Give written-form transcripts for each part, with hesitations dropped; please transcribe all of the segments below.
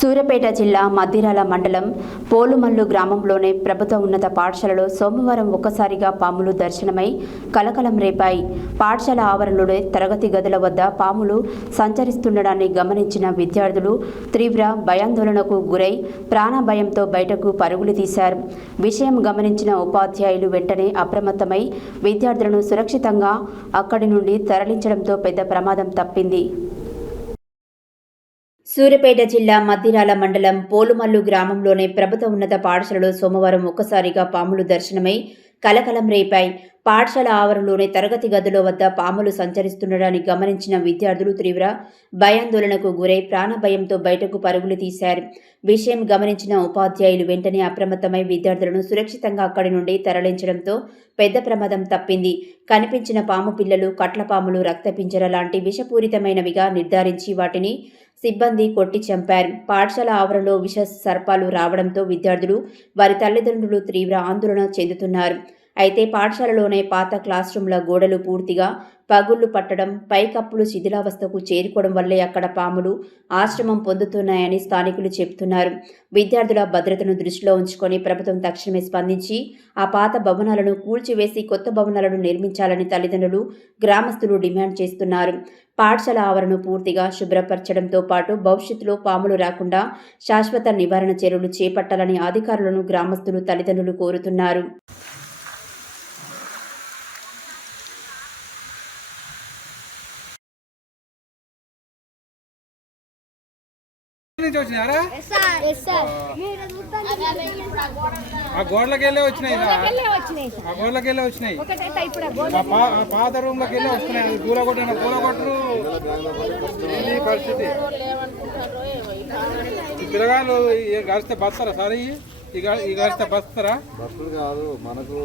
సూర్యాపేట జిల్లా మద్దిరాల మండలం పోలుమల్లు గ్రామంలోని ప్రభుత్వ ఉన్నత పాఠశాలలో సోమవారం ఒక్కసారిగా పాములు దర్శనమై కలకలం రేపాయి. పాఠశాల ఆవరణలోని తరగతి గదుల వద్ద పాములు సంచరిస్తుండడాన్ని గమనించిన విద్యార్థులు తీవ్ర భయాందోళనకు గురై ప్రాణభయంతో బయటకు పరుగులు తీశారు. విషయం గమనించిన ఉపాధ్యాయులు వెంటనే అప్రమత్తమై విద్యార్థులను సురక్షితంగా అక్కడి నుండి తరలించడంతో పెద్ద ప్రమాదం తప్పింది. సూర్యాపేట జిల్లా మద్దిరాల మండలం పోలుమల్లు గ్రామంలోని ప్రభుత్వ ఉన్నత పాఠశాలలో సోమవారం ఒక్కసారిగా పాములు దర్శనమై కలకలం రేపాయి. పాఠశాల ఆవరణలోని తరగతి గదుల వద్ద పాములు సంచరిస్తుండడాన్ని గమనించిన విద్యార్థులు తీవ్ర భయాందోళనకు గురై ప్రాణభయంతో బయటకు పరుగులు తీశారు. విషయం గమనించిన ఉపాధ్యాయులు వెంటనే అప్రమత్తమై విద్యార్థులను సురక్షితంగా అక్కడి నుండి తరలించడంతో పెద్ద ప్రమాదం తప్పింది. కనిపించిన పాము పిల్లలు కట్లపాములు, రక్తపింజర లాంటి విషపూరితమైనవిగా నిర్ధారించి వాటిని సిబ్బంది కొట్టి చంపారు. పాఠశాల ఆవరణలో విష సర్పాలు రావడంతో విద్యార్థులు, వారి తల్లిదండ్రులు తీవ్ర ఆందోళన చెందుతున్నారు. అయితే పాఠశాలలోనే పాత క్లాస్ రూమ్ల గోడలు పూర్తిగా పగుళ్లు పట్టడం, పైకప్పులు శిథిలావస్థకు చేరుకోవడం వల్లే అక్కడ పాములు ఆశ్రమం పొందుతున్నాయని స్థానికులు చెబుతున్నారు. విద్యార్థుల భద్రతను దృష్టిలో ఉంచుకొని ప్రభుత్వం తక్షణమే స్పందించి ఆ పాత భవనాలను కూల్చివేసి కొత్త భవనాలను నిర్మించాలని తల్లిదండ్రులు, గ్రామస్తులు డిమాండ్ చేస్తున్నారు. పాఠశాల ఆవరణను పూర్తిగా శుభ్రపరచడంతో పాటు భవిష్యత్తులో పాములు రాకుండా శాశ్వత నివారణ చర్యలు చేపట్టాలని అధికారులను గ్రామస్తులు, తల్లిదండ్రులు కోరుతున్నారు. గోడలకి వెళ్ళి వచ్చినాయి, పాత రూమ్ లోకి వెళ్ళి వస్తున్నాయి. పూలగొట్టరు పరిస్థితి. పిల్లగాళ్ళు గడిస్తే బస్తారా సార్? ఈ గడిస్తే బస్తారా? బస్సులు కాదు మనకు.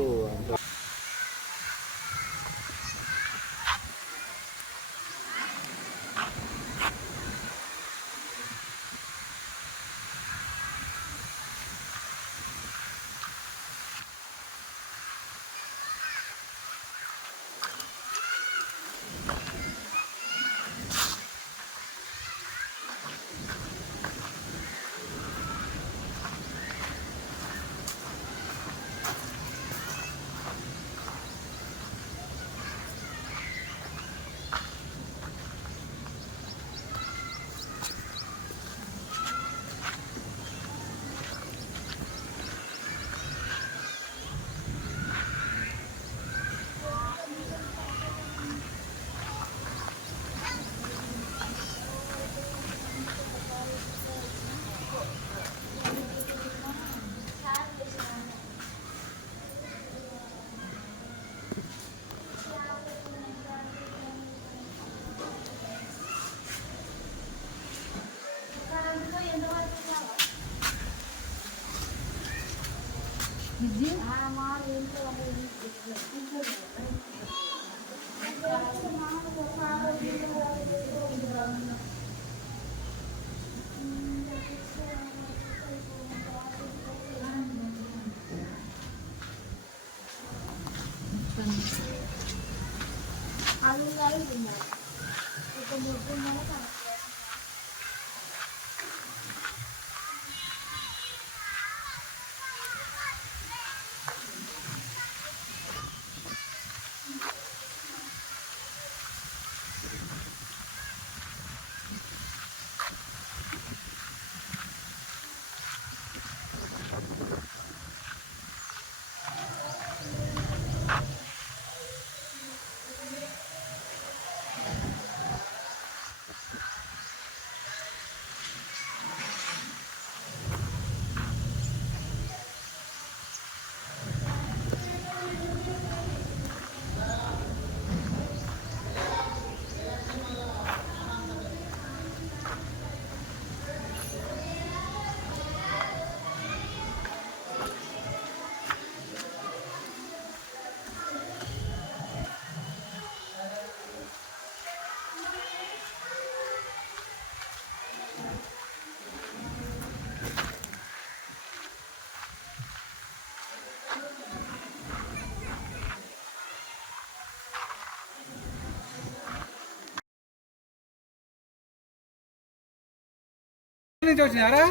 నుంచి వచ్చినారా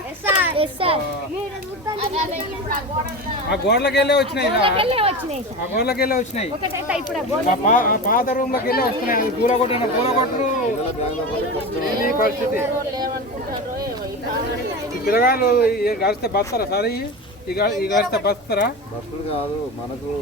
ఆ గోడలకి వెళ్ళే వచ్చినాయి ఆ గోడలకి వెళ్ళే వచ్చినాయి ఆ పాత రూమ్ లోకి వెళ్ళి వస్తున్నాయి అది కూలగొట్టిన కూలగొట్టరు ఇది పరిస్థితి ఈ పిల్లగాళ్ళు కలిస్తే బస్తారా సార్ ఈ కలిస్తే బస్తారా బస్సులు కాదు మనకు